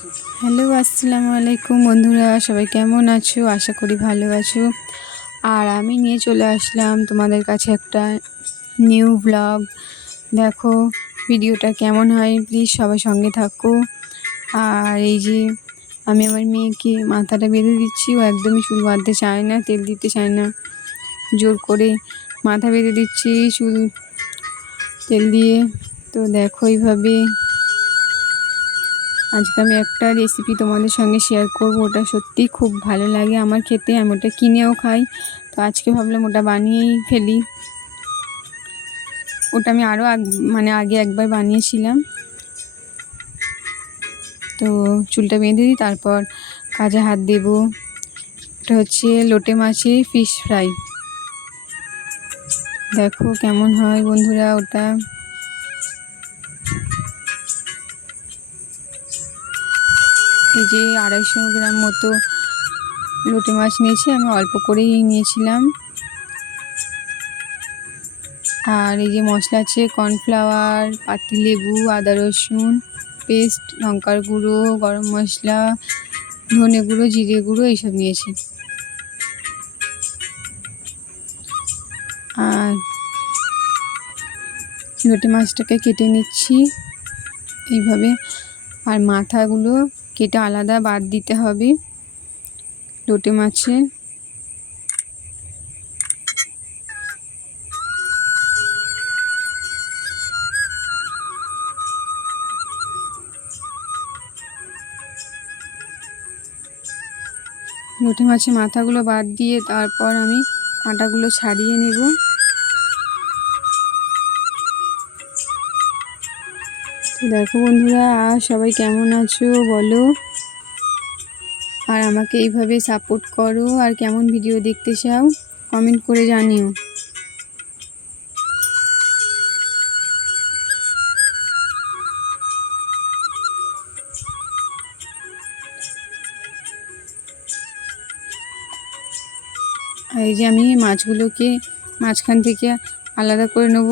Hello, আসসালামু আলাইকুম বন্ধুরা, সবাই কেমন আছো? আশা করি ভালো আছো। আর আমি নিয়ে চলে আসলাম তোমাদের কাছে একটা নিউ ব্লগ। দেখো ভিডিওটা কেমন হয়, প্লিজ সবাই সঙ্গে থাকো। আর এই যে আমি আমার মেয়েকে মাথাটা বেঁধে দিচ্ছি, ও একদমই চুল বাঁধতে চায় না, তেল দিতে চায় না, জোর করে মাথা বেঁধে দিচ্ছি চুল তেল দিয়ে। তো দেখো এইভাবে আজকে আমি একটা রেসিপি তোমাদের সঙ্গে শেয়ার করব। ওটা সত্যিই খুব ভালো লাগে আমার খেতে, আমি ওটা কিনেও খাই। তো আজকে ভাবলাম ওটা বানিয়েই ফেলি। ওটা আমি আরও আগে একবার বানিয়েছিলাম। তো চুলটা বেঁধে দিই, তারপর কাজে হাত দেব। ওটা হচ্ছে লোটে মাছের ফিশ ফ্রাই। দেখো কেমন হয় বন্ধুরা ওটা। এই যে 250 গ্রাম মতো লোটে মাছ নিয়েছি, আমি অল্প করেই নিয়েছিলাম। আর এই যে মশলা আছে কর্নফ্লাওয়ার, পাতিলেবু, আদা রসুন পেস্ট, লঙ্কার গুঁড়ো, গরম মশলা, ধনে গুঁড়ো, জিরে গুঁড়ো এইসব নিয়েছি। আর লোটে মাছটাকে কেটে নিচ্ছি এইভাবে। আর মাথাগুলো কেটে আলাদা বাদ দিতে হবে লোটে মাছের। লোটে মাছের মাথাগুলো বাদ দিয়ে তারপর আমি কাঁটাগুলো ছাড়িয়ে নেব। তো দেখো বন্ধুরা, সবাই কেমন আছো বলো, আর আমাকে এইভাবে সাপোর্ট করো। আর কেমন ভিডিও দেখতে চাও কমেন্ট করে জানিও। আর এই যে আমি মাছগুলোকে মাঝখান থেকে আলাদা করে নেব,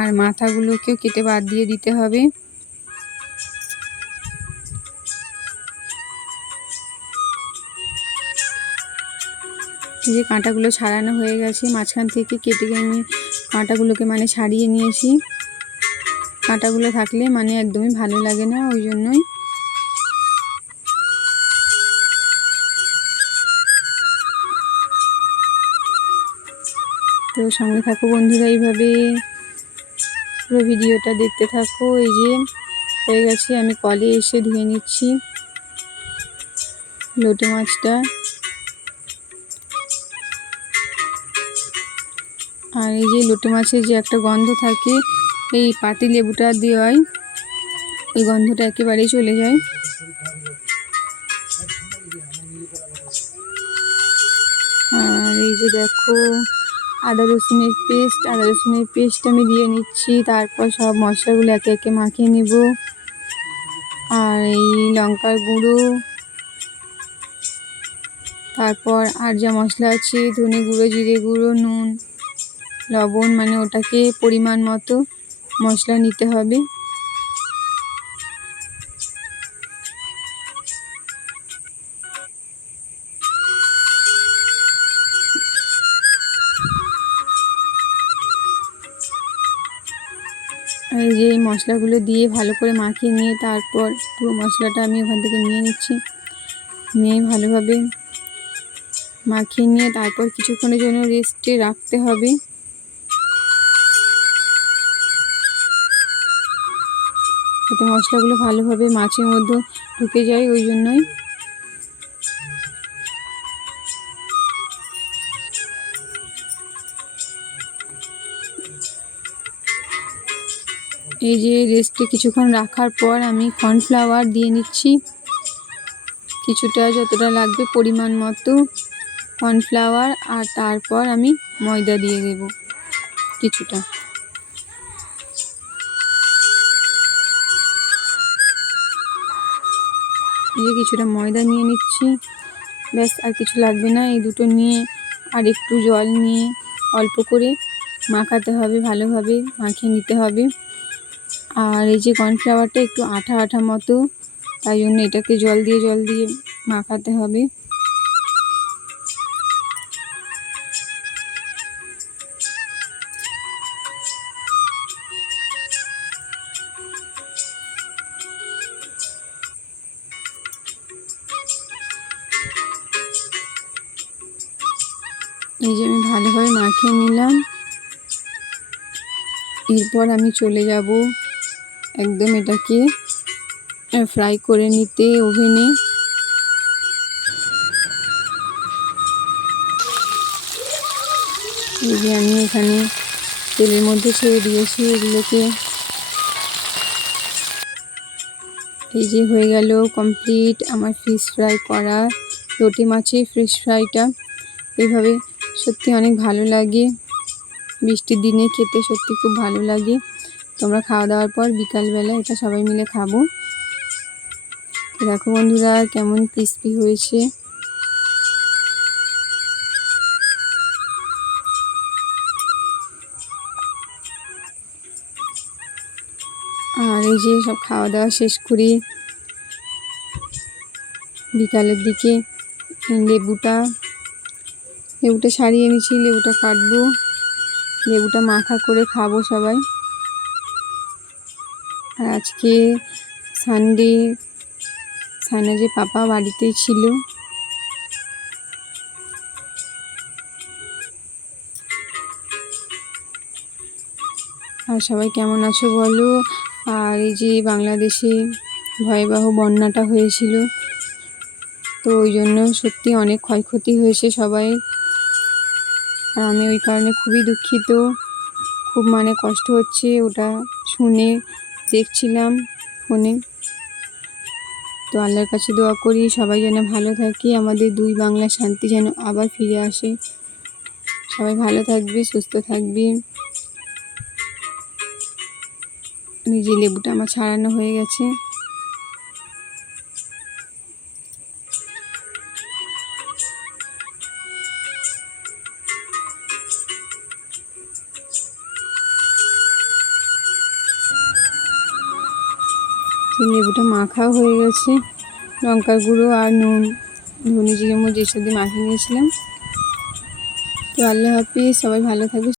আর মাথাগুলোকেও কেটে বাদ দিয়ে দিতে হবে। এই যে কাঁটাগুলো ছাড়ানো হয়ে গেছে, মাঝখান থেকে কেটে আমি কাঁটাগুলোকে ছাড়িয়ে নিয়েছি। কাঁটাগুলো থাকলে একদমই ভালো লাগে না, ওই জন্যই। তো সঙ্গে থাকো বন্ধুরা, এইভাবে পুরো ভিডিওটা দেখতে থাকো। এই যে হয়ে গেছে, আমি কলে এসে ধুয়ে নিচ্ছি লোটে মাছটা। আর এই যে লোটে মাছের যে একটা গন্ধ থাকে, এই পাতি লেবুটা দেওয়ায় এই গন্ধটা একেবারেই চলে যায়। আর এই যে দেখো আদা রসুনের পেস্ট আমি দিয়ে নিচ্ছি। তারপর সব মশলাগুলো একে একে মাখিয়ে নেব। আর এই লঙ্কার গুঁড়ো, তারপর আর যা মশলা আছে ধনে গুঁড়ো, জিরে গুঁড়ো, নুন, লবণ, ওটাকে পরিমাণ মতো মশলা নিতে হবে। এই যে এই মশলাগুলো দিয়ে ভালো করে মাখিয়ে নিয়ে তারপর পুরো মশলাটা আমি ওখান থেকে নিয়ে নিচ্ছি। নিয়ে ভালোভাবে মাখিয়ে নিয়ে তারপর কিছুক্ষণের জন্য রেস্টে রাখতে হবে, যাতে মশলাগুলো ভালোভাবে মাছের মধ্যে ঢুকে যায়, ওই জন্যই। এই যে রেস্টে কিছুক্ষণ রাখার পর আমি কর্নফ্লাওয়ার দিয়ে নিচ্ছি কিছুটা, যতটা লাগবে পরিমাণ মতো কর্নফ্লাওয়ার। আর তারপর আমি ময়দা দিয়ে দেব কিছুটা। এই যে কিছুটা ময়দা নিয়ে নিচ্ছি, ব্যাস আর কিছু লাগবে না। এই দুটো নিয়ে আর একটু জল নিয়ে অল্প করে মাখাতে হবে, ভালোভাবে মাখিয়ে নিতে হবে। আর এই যে কর্নফ্লাওয়ারটা একটু আঠা আঠা মতো তাই জন্য এটাকে জল দিয়ে মাখাতে হবে। এই যে আমি ভালোভাবে মাখিয়ে নিলাম। এরপর আমি চলে যাব একদম এটাকে ফ্রাই করে নিতে ওভেনে। এই যে আমি এখানে তেলের মধ্যে ছেড়ে দিয়েছি এগুলোকে। এই যে হয়ে গেল কমপ্লিট আমার ফিশ ফ্রাই করা, লোটে মাছের ফিশ ফ্রাইটা। এইভাবে সত্যি অনেক ভালো লাগে, বৃষ্টির দিনে খেতে সত্যি খুব ভালো লাগে। তোমরা খাওয়া দাওয়ার পর বিকালবেলা এটা সবাই মিলে খাবো। দেখো বন্ধুরা কেমন ক্রিস্পি হয়েছে। আর এই যে সব খাওয়া দাওয়া শেষ করি বিকালের দিকে লেবুটা ছাড়িয়ে নিয়েছি, লেবুটা কাটবো, লেবুটা মাখা করে খাবো সবাই। আর আজকে সানডে যে পাপা বাড়িতেই ছিল। আর সবাই কেমন আছো বলো। আর এই যে বাংলাদেশে ভয়াবহ বন্যাটা হয়েছিল, তো ওই জন্য সত্যি অনেক ক্ষয়ক্ষতি হয়েছে সবাই। আর আমি ওই কারণে খুবই দুঃখিত, খুব কষ্ট হচ্ছে ওটা শুনে, দেখছিলাম ফোনে। তো আল্লাহর কাছে দোয়া করি সবাই যেন ভালো থাকি, আমাদের দুই বাংলা শান্তি যেন আবার ফিরে আসে। সবাই ভালো থাকবে, সুস্থ থাকবে। নিজে লেবুটা আমার ছাড়ানো হয়ে গেছে। লেবুটা মাখাও হয়ে গেছে, লঙ্কার গুঁড়ো আর নুন, ধনে জিরে মরিচ এসব দিয়ে মাখিয়ে নিয়েছিলাম। তো আল্লাহ হাফিজ, সবাই ভালো থাকবে।